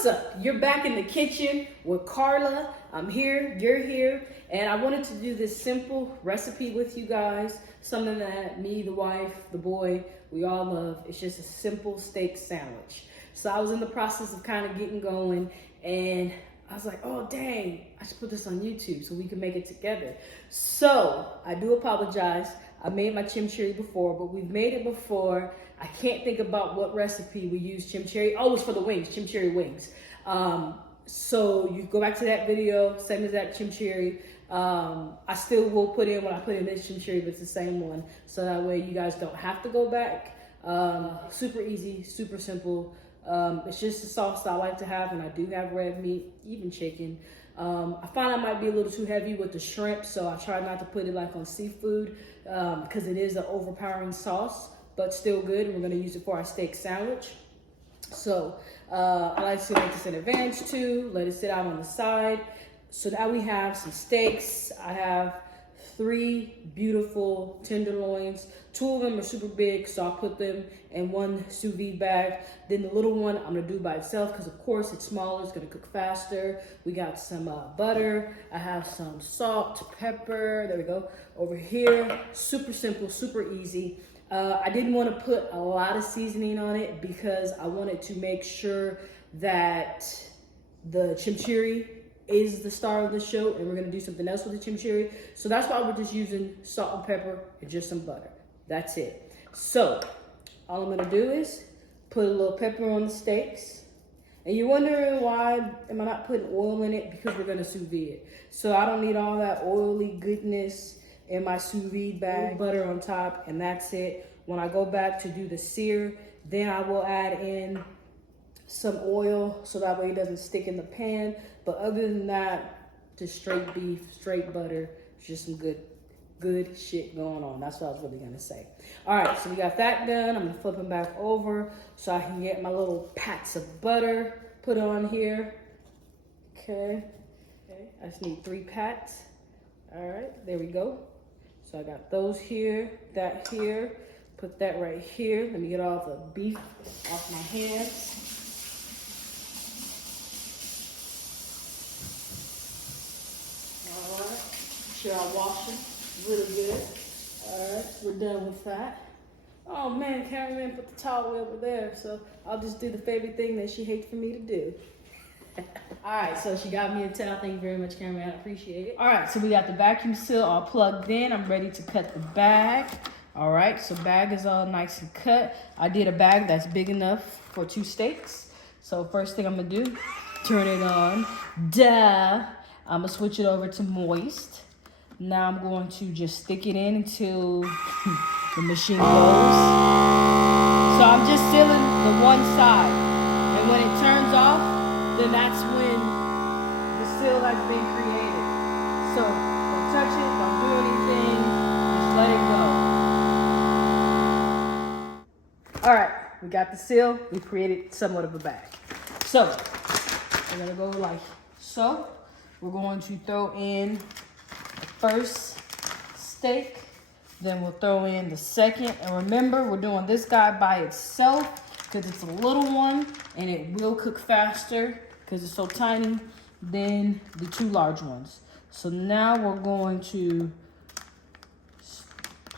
What's up? You're back in the kitchen with Carla. I'm here, you're here, and I wanted to do this simple recipe with you guys. Something that me, the wife, the boy, we all love. It's just a simple steak sandwich. So I was in the process of kind of getting going, and I was like, oh dang, I should put this on YouTube so we can make it together. So I do apologize. I made my chimichurri before, but we've made it before. I can't think about what recipe we used chimichurri. Oh, it was for the wings, chimichurri wings. So you go back to that video, same as that chimichurri. I still will put in what I put in this chimichurri, but it's the same one. So that way you guys don't have to go back. Super easy, super simple. It's just the sauce that I like to have, and I do have red meat, even chicken. I find I might be a little too heavy with the shrimp, so I try not to put it like on seafood because it is an overpowering sauce, but still good, and we're gonna use it for our steak sandwich. So I like to make this in advance too, let it sit out on the side. So now we have some steaks. I have 3 beautiful tenderloins. 2 of them are super big, so I'll put them in one sous vide bag. Then the little one I'm gonna do by itself because of course it's smaller, it's gonna cook faster. We got some butter. I have some salt, pepper, there we go, over here. Super simple, super easy. I didn't want to put a lot of seasoning on it because I wanted to make sure that the chimichurri is the star of the show, and we're gonna do something else with the chimichurri. So that's why we're just using salt and pepper and just some butter. That's it. So all I'm gonna do is put a little pepper on the steaks. And you're wondering why am I not putting oil in it? Because we're gonna sous vide it. So I don't need all that oily goodness in my sous vide bag. Butter on top, and that's it. When I go back to do the sear, then I will add in some oil so that way it doesn't stick in the pan. But other than that, just straight beef, straight butter, just some good shit going on. That's what I was really gonna say. All right, so we got that done. I'm gonna flip them back over so I can get my little pats of butter put on here. Okay, I just need 3 pats. All right, there we go. So I got those here, that here, put that right here. Let me get all the beef off my hands. All right, sure I wash them really good. All right, we're done with that. Oh man, cameraman put the towel over there, so I'll just do the favorite thing that she hates for me to do. All right, so she got me a towel. Thank you very much, cameraman. I appreciate it. All right, so we got the vacuum seal all plugged in. I'm ready to cut the bag. All right, so bag is all nice and cut. I did a bag that's big enough for 2 steaks. So first thing I'm gonna do, turn it on. Duh. I'm gonna switch it over to moist. Now I'm going to just stick it in until the machine goes. So I'm just sealing the one side. And when it turns off, then that's when the seal has been created. So don't touch it, don't do anything, just let it go. All right, we got the seal, we created somewhat of a bag. So we're gonna go like so. We're going to throw in the first steak, then we'll throw in the second. And remember, we're doing this guy by itself because it's a little one and it will cook faster because it's so tiny than the 2 large ones. So now we're going to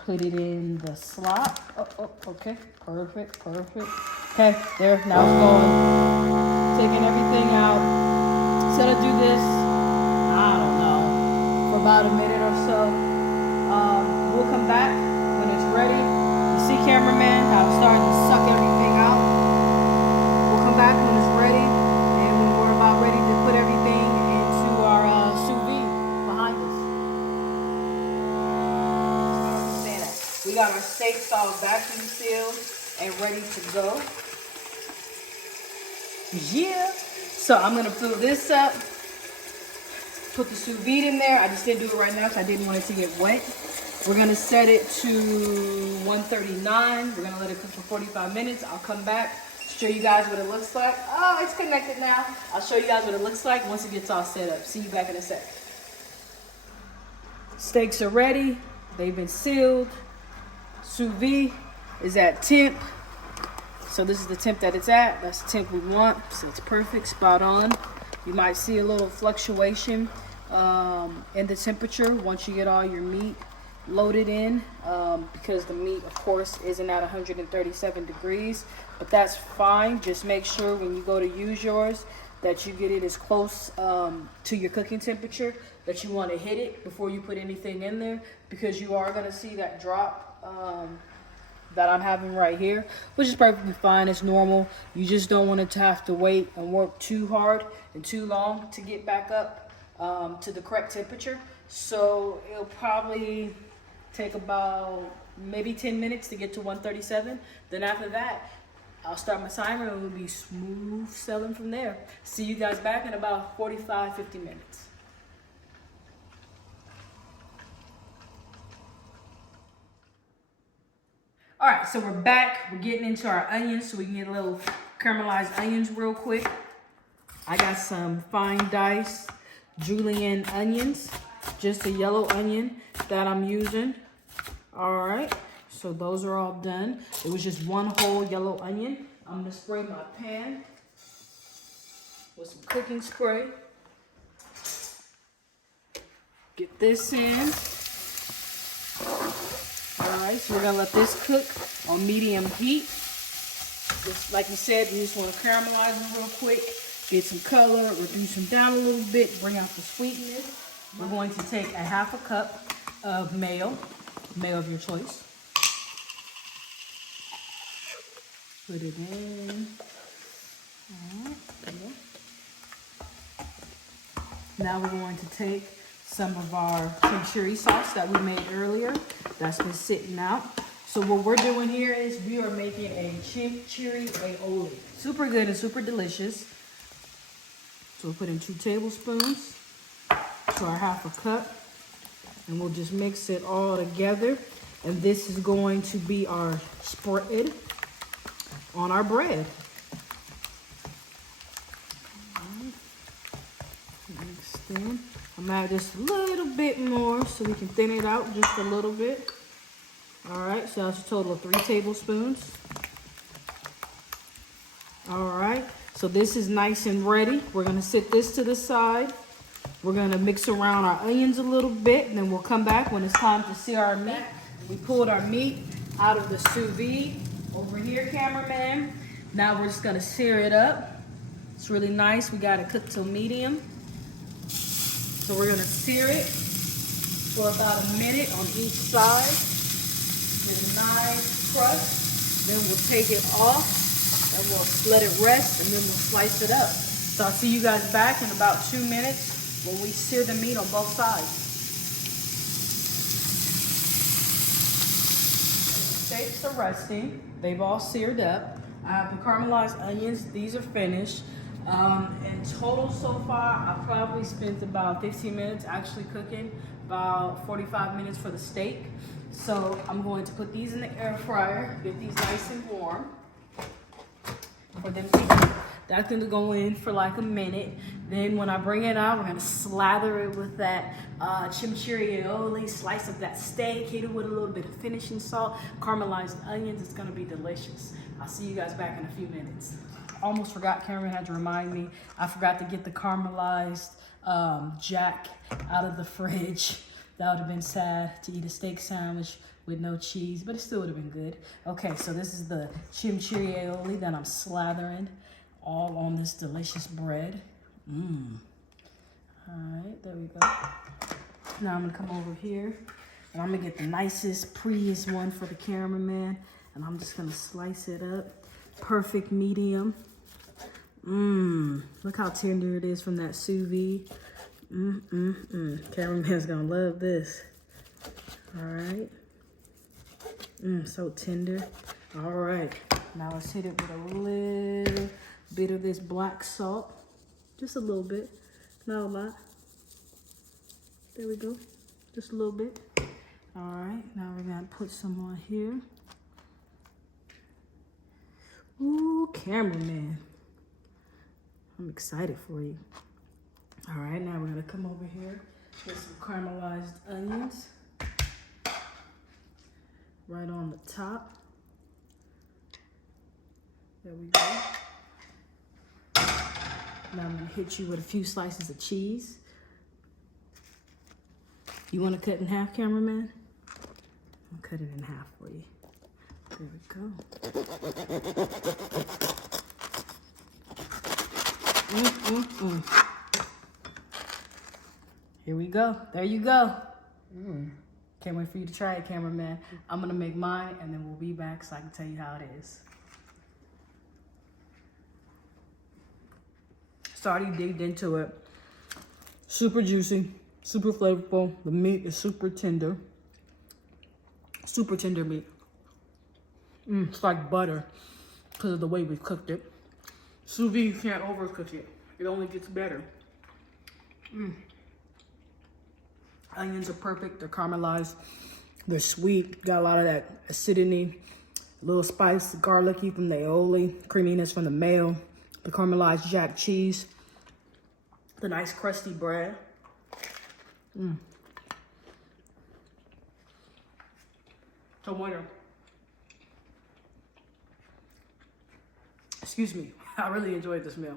put it in the slot. Oh, okay, perfect. Okay, there, now it's going. Taking everything out. It's gonna do this, I don't know, for about a minute or so. We'll come back when it's ready. You see, cameraman, how I'm starting to suck everything out. We'll come back when it's ready, and when we're about ready to put everything into our sous vide behind us. We got our steaks all vacuum sealed and ready to go. Yeah. So I'm gonna fill this up. Put the sous vide in there. I just didn't do it right now because I didn't want it to get wet. We're gonna set it to 139. We're gonna let it cook for 45 minutes. I'll come back, show you guys what it looks like. Oh, it's connected now. I'll show you guys what it looks like once it gets all set up. See you back in a sec. Steaks are ready. They've been sealed. Sous vide is at temp. So this is the temp that it's at. That's the temp we want. So it's perfect, spot on. You might see a little fluctuation in the temperature once you get all your meat loaded in, because the meat, of course, isn't at 137 degrees. But that's fine. Just make sure when you go to use yours that you get it as close to your cooking temperature that you want to hit it before you put anything in there, because you are going to see that drop that I'm having right here, which is perfectly fine. It's normal. You just don't want it to have to wait and work too hard and too long to get back up to the correct temperature. So it'll probably take about maybe 10 minutes to get to 137. Then after that, I'll start my timer and we'll be smooth sailing from there. See you guys back in about 45, 50 minutes. All right, so we're back. We're getting into our onions so we can get a little caramelized onions real quick. I got some fine diced julienne onions, just a yellow onion that I'm using. All right, so those are all done. It was just one whole yellow onion. I'm gonna spray my pan with some cooking spray. Get this in. Alright, so we're gonna let this cook on medium heat. Just like you said, you just want to caramelize them real quick, get some color, reduce them down a little bit, bring out the sweetness. We're going to take a half a cup of mayo of your choice. Put it in. Alright, there you go. Now we're going to take some of our chimichurri sauce that we made earlier. That's been sitting out. So what we're doing here is we are making a chimichurri aioli. Super good and super delicious. So we'll put in 2 tablespoons to our half a cup. And we'll just mix it all together. And this is going to be our spread on our bread. Mixed in. I'm gonna add just a little bit more so we can thin it out just a little bit. All right, so that's a total of 3 tablespoons. All right, so this is nice and ready. We're gonna sit this to the side. We're gonna mix around our onions a little bit, and then we'll come back when it's time to sear our meat. We pulled our meat out of the sous vide over here, cameraman. Now we're just gonna sear it up. It's really nice. We got it cooked till medium. So we're gonna sear it for about a minute on each side. Get a nice crust. Then we'll take it off and we'll let it rest, and then we'll slice it up. So I'll see you guys back in about 2 minutes when we sear the meat on both sides. Steaks are resting. They've all seared up. I have the caramelized onions. These are finished. In total so far, I probably spent about 15 minutes actually cooking, about 45 minutes for the steak. So I'm going to put these in the air fryer, get these nice and warm for them to eat. That's gonna go in for like a minute. Then when I bring it out, we're gonna slather it with that chimichurri aioli, slice up that steak, hit it with a little bit of finishing salt, caramelized onions. It's gonna be delicious. I'll see you guys back in a few minutes. Almost forgot, Cameron had to remind me. I forgot to get the caramelized jack out of the fridge. That would have been sad to eat a steak sandwich with no cheese, but it still would have been good. Okay, so this is the chimichurri aioli that I'm slathering all on this delicious bread. All right, there we go. Now I'm gonna come over here and I'm gonna get the nicest, prettiest one for the cameraman, and I'm just gonna slice it up. Perfect medium. Look how tender it is from that sous vide. Cameraman's gonna love this. All right. So tender. All right. Now let's hit it with a little bit of this black salt. Just a little bit, not a lot. There we go. Just a little bit. All right. Now we're gonna put some on here. Ooh, cameraman. I'm excited for you. All right, now we're gonna come over here with some caramelized onions right on the top. There we go. Now I'm gonna hit you with a few slices of cheese. You wanna cut in half, cameraman? I'll cut it in half for you. There we go. Here we go. There you go. Can't wait for you to try it, cameraman. I'm gonna make mine and then we'll be back so I can tell you how it is. So I already digged into it. Super juicy, super flavorful. The meat is super tender. Super tender meat. It's like butter because of the way we cooked it. Sous vide, you can't overcook it. It only gets better. Onions are perfect. They're caramelized. They're sweet. Got a lot of that acidity. A little spice, garlicky from the aioli. Creaminess from the mayo. The caramelized jack cheese. The nice crusty bread. So winner. Excuse me. I really enjoyed this meal.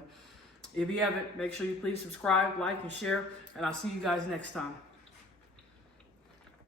If you haven't, make sure you please subscribe, like, and share. And I'll see you guys next time.